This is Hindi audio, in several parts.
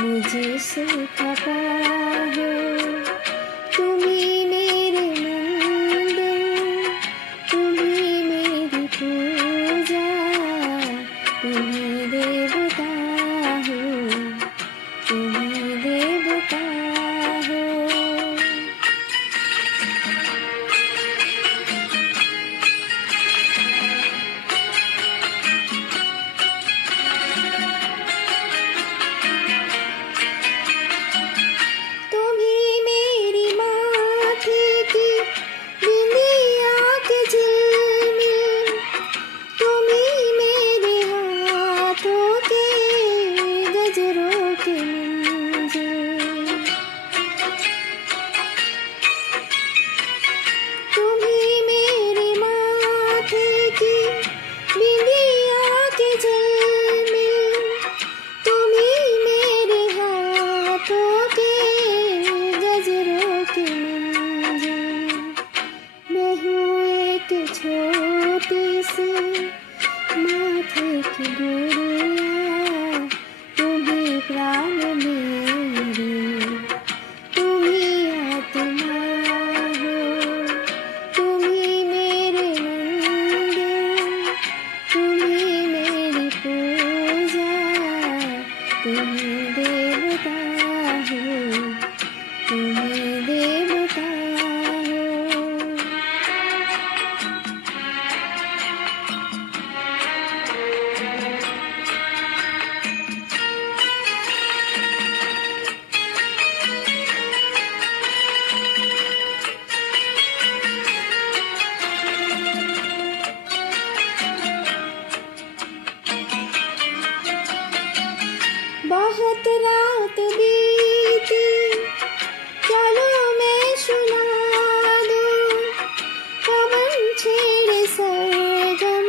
मुझे खफा हो। तुम्ही मेरे मंदिर, तुम्ही मेरी पूजा, तुम्ही देवता हो, तुम्ही देवता हो। छोटी सी माथे की गुड़िया, तुम्ही प्राण मेरी, तुम्ही आत्मा हो, तुम्ही मेरे मंदिर, तुम्ही मेरी पूजा, तुम्ही देवता हो, तुम्ही देवता हो। बहुत रात बीती, चलो मैं सुना दूं, पवन छेड़े सरगम,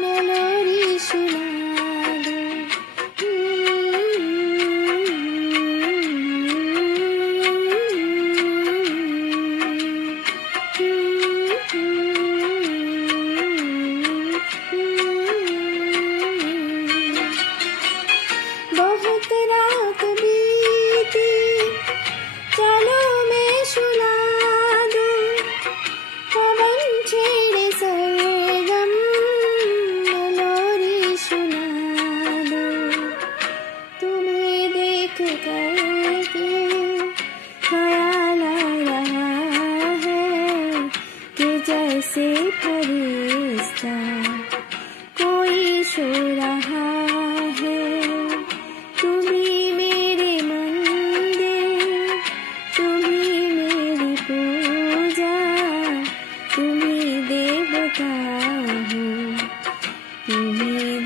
मेलोडी सुना दूं। बहुत रात बीती, चलो मैं सुना दूं, पवन छेड़े सरगम, मेलोडी सुना दूं। तुम्हें देख करके ख्याल आ रहा है कि जैसे फरिश्ता कोई सो रहा है। तुम्ही मेरे मंदिर, तुम्ही मेरी पूजा, तुम्ही देवता हो, तुम्ही